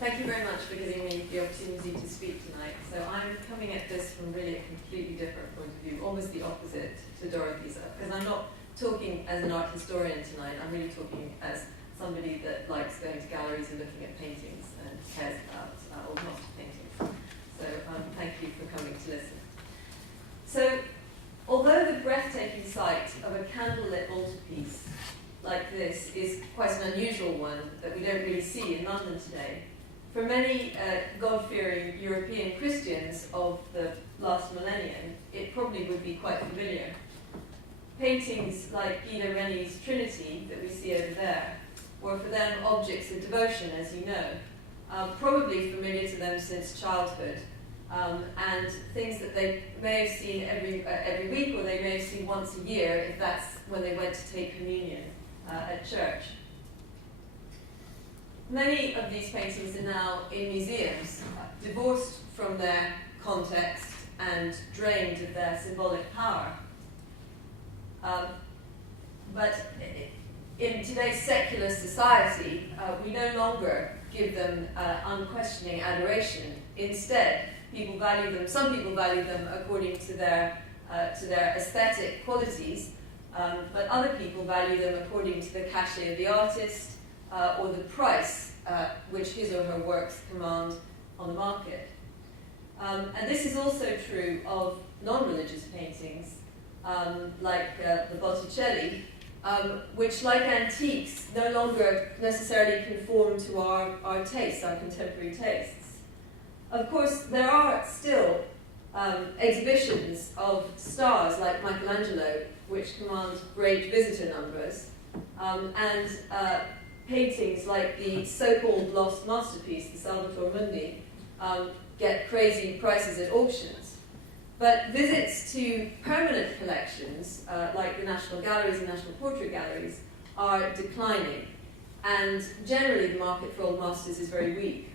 Thank you very much for giving me the opportunity to speak tonight. So I'm coming at this from really a completely different point of view, almost the opposite to Dorothy's, because I'm not talking as an art historian tonight, I'm really talking as somebody that likes going to galleries and looking at paintings and cares about old master paintings. So thank you for coming to listen. So although the breathtaking sight of a candlelit altarpiece like this is quite an unusual one that we don't really see in London today, for many God-fearing European Christians of the last millennium, it probably would be quite familiar. Paintings like Guido Reni's Trinity that we see over there were for them objects of devotion, as you know, probably familiar to them since childhood, and things that they may have seen every week, or they may have seen once a year if that's when they went to take communion at church. Many of these paintings are now in museums, divorced from their context and drained of their symbolic power. But in today's secular society, we no longer give them unquestioning adoration. Instead, some people value them according to their aesthetic qualities, but other people value them according to the cachet of the artist, or the price which his or her works command on the market. And this is also true of non-religious paintings, like the Botticelli, which, like antiques, no longer necessarily conform to our tastes, our contemporary tastes. Of course, there are still exhibitions of stars like Michelangelo, which command great visitor numbers, and paintings like the so-called lost masterpiece, the Salvator Mundi, get crazy prices at auctions. But visits to permanent collections, like the National Galleries and National Portrait Galleries, are declining, and generally the market for old masters is very weak.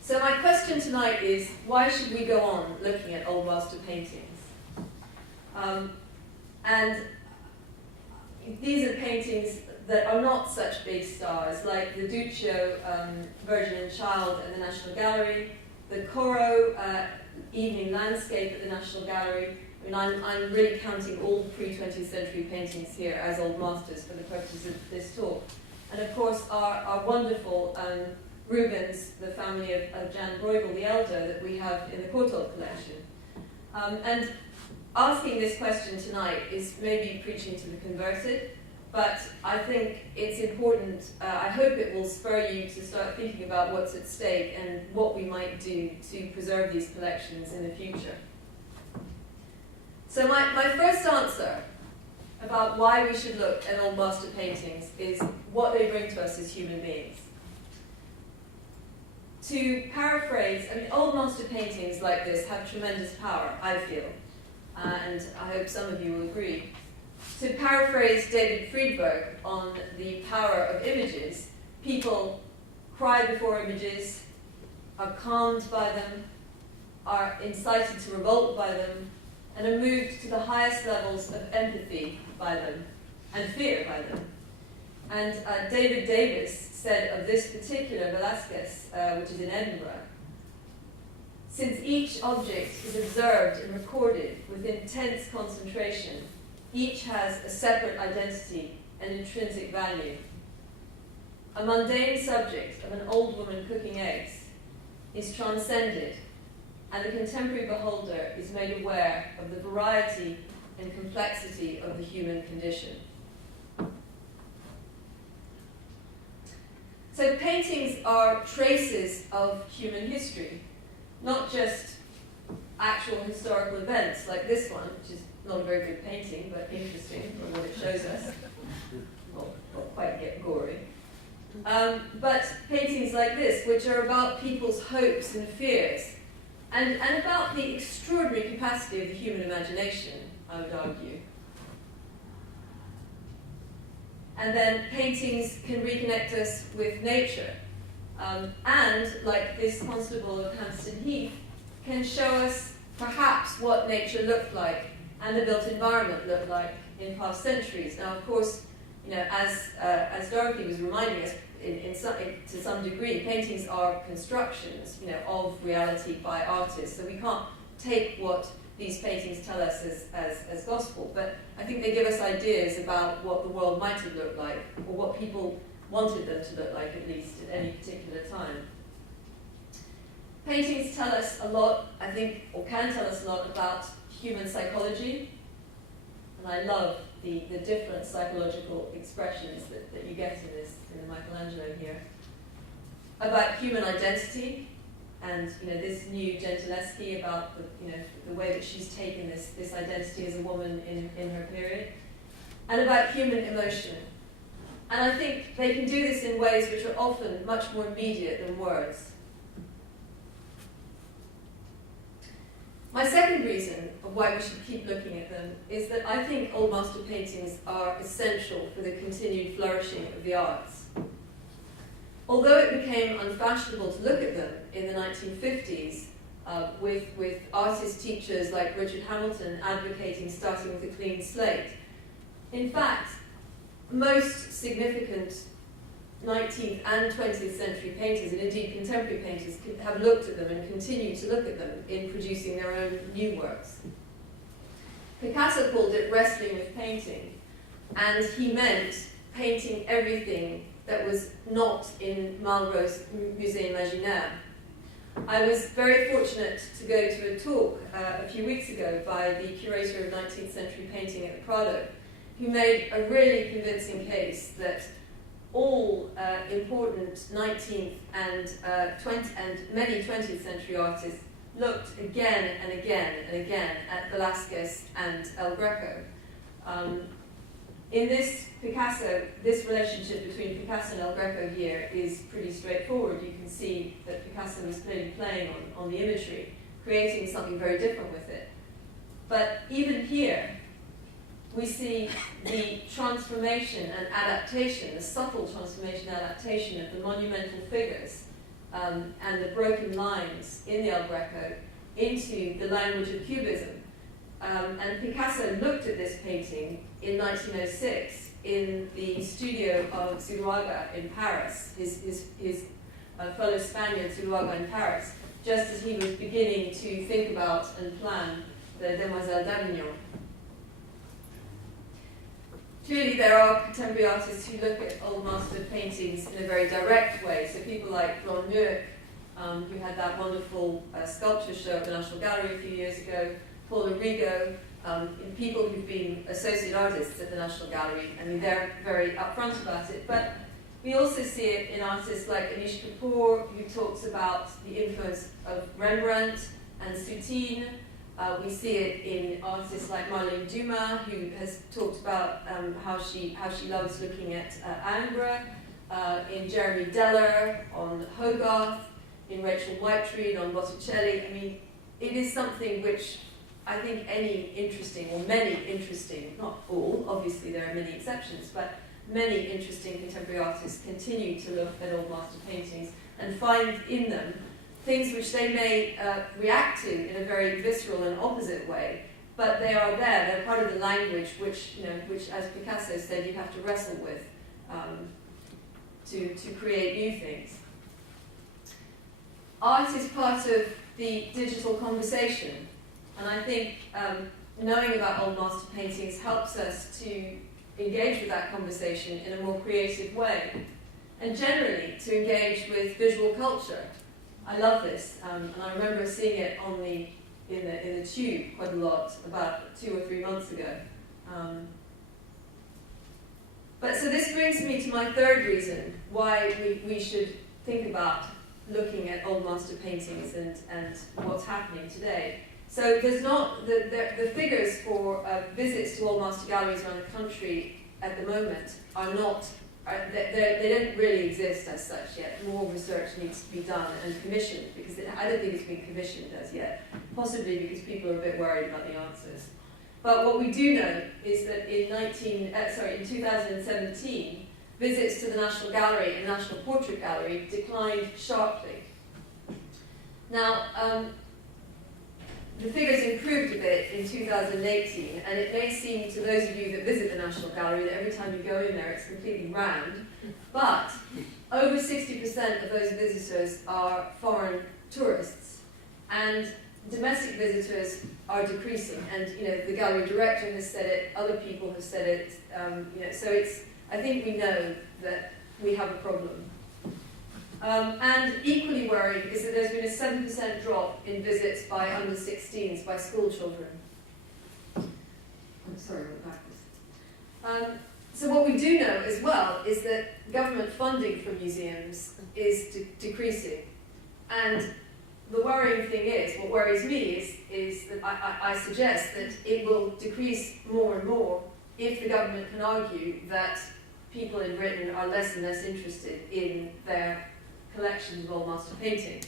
So my question tonight is, why should we go on looking at old master paintings? And these are paintings that are not such big stars, like the Duccio Virgin and Child at the National Gallery, the Courtauld Evening Landscape at the National Gallery. I mean, I'm really counting all pre-20th century paintings here as old masters for the purpose of this talk. And of course, our wonderful Rubens, the family of Jan Bruegel the Elder, that we have in the Courtauld collection. And asking this question tonight is maybe preaching to the converted, but I think it's important, I hope it will spur you to start thinking about what's at stake and what we might do to preserve these collections in the future. So my first answer about why we should look at old master paintings is what they bring to us as human beings. To paraphrase, I mean, old master paintings like this have tremendous power, I feel, and I hope some of you will agree. To paraphrase David Friedberg on the power of images, people cry before images, are calmed by them, are incited to revolt by them, and are moved to the highest levels of empathy by them and fear by them. And David Davis said of this particular Velázquez, which is in Edinburgh, since each object is observed and recorded with intense concentration, each has a separate identity and intrinsic value. A mundane subject of an old woman cooking eggs is transcended, and the contemporary beholder is made aware of the variety and complexity of the human condition. So paintings are traces of human history, not just actual historical events like this one, which is not a very good painting, but interesting for what it shows us. Not quite get gory. But paintings like this, which are about people's hopes and fears, and about the extraordinary capacity of the human imagination, I would argue. And then paintings can reconnect us with nature. And, like this Constable of Hampstead Heath, can show us perhaps what nature looked like and the built environment looked like in past centuries. Now, of course, as Dorothy was reminding us, to some degree, paintings are constructions, of reality by artists. So we can't take what these paintings tell us as gospel, but I think they give us ideas about what the world might have looked like, or what people wanted them to look like, at least, at any particular time. Paintings tell us a lot, I think, or can tell us a lot about human psychology, and I love the different psychological expressions that you get in the Michelangelo here, about human identity, and this new Gentileschi about the way that she's taken this identity as a woman in her period, and about human emotion. And I think they can do this in ways which are often much more immediate than words. My second reason of why we should keep looking at them is that I think old master paintings are essential for the continued flourishing of the arts. Although it became unfashionable to look at them in the 1950s, with artist teachers like Richard Hamilton advocating starting with a clean slate, in fact, most significant 19th and 20th century painters, and indeed contemporary painters, have looked at them and continue to look at them in producing their own new works. Picasso called it wrestling with painting, and he meant painting everything that was not in Malraux's Musée Imaginaire. I was very fortunate to go to a talk a few weeks ago by the curator of 19th century painting at the Prado, who made a really convincing case that all important 19th and many 20th century artists looked again and again and again at Velázquez and El Greco. In this relationship between Picasso and El Greco here is pretty straightforward. You can see that Picasso was clearly playing on the imagery, creating something very different with it. But even here, we see the transformation and adaptation, the subtle transformation and adaptation of the monumental figures and the broken lines in the El Greco into the language of Cubism. And Picasso looked at this painting in 1906 in the studio of Zuloaga in Paris, his fellow Spaniard Zuloaga in Paris, just as he was beginning to think about and plan the Demoiselle d'Avignon. Clearly, there are contemporary artists who look at old master paintings in a very direct way. So people like Ron Mueck, who had that wonderful sculpture show at the National Gallery a few years ago, Paul Arrigo, people who've been associate artists at the National Gallery. I mean, they're very upfront about it. But we also see it in artists like Anish Kapoor, who talks about the influence of Rembrandt and Soutine. We see it in artists like Marlene Dumas, who has talked about how she loves looking at Ingres, in Jeremy Deller on Hogarth, in Rachel Whiteread on Botticelli. I mean, it is something which I think many interesting, not all, obviously there are many exceptions, but many interesting contemporary artists continue to look at old master paintings and find in them things which they may react to in a very visceral and opposite way, but they are there. They're part of the language which, as Picasso said, you have to wrestle with to create new things. Art is part of the digital conversation, and I think knowing about old master paintings helps us to engage with that conversation in a more creative way, and generally to engage with visual culture. I love this, and I remember seeing it in the Tube quite a lot about 2 or 3 months ago. But so this brings me to my third reason why we should think about looking at old master paintings and what's happening today. So there's not the figures for visits to old master galleries around the country at the moment are not. They don't really exist as such yet. More research needs to be done and commissioned, because I don't think it's been commissioned as yet, possibly because people are a bit worried about the answers. But what we do know is that in 2017, visits to the National Gallery and National Portrait Gallery declined sharply. Now, the figures improved a bit in 2018, and it may seem to those of you that visit the National Gallery that every time you go in there it's completely round, but over 60% of those visitors are foreign tourists, and domestic visitors are decreasing. And the gallery director has said it, other people have said it. So I think we know that we have a problem. And equally worrying is that there's been a 7% drop in visits by under 16s, by school children. I'm sorry, I went backwards. So what we do know as well is that government funding for museums is decreasing. And the worrying thing is, what worries me is that I suggest that it will decrease more and more if the government can argue that people in Britain are less and less interested in their collections of old master paintings.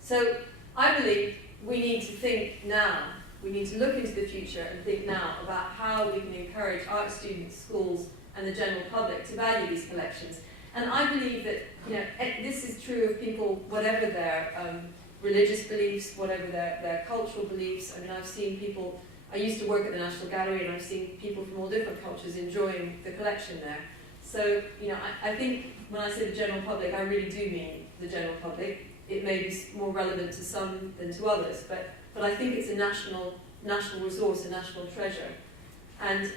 So I believe we need to think now, we need to look into the future and think now about how we can encourage art students, schools and the general public to value these collections. And I believe that this is true of people, whatever their religious beliefs, whatever their cultural beliefs. I mean, I've seen people, I used to work at the National Gallery and I've seen people from all different cultures enjoying the collection there. So, I think when I say the general public, I really do mean the general public. It may be more relevant to some than to others, but I think it's a national resource, a national treasure. And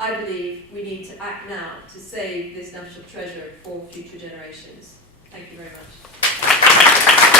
I believe we need to act now to save this national treasure for future generations. Thank you very much.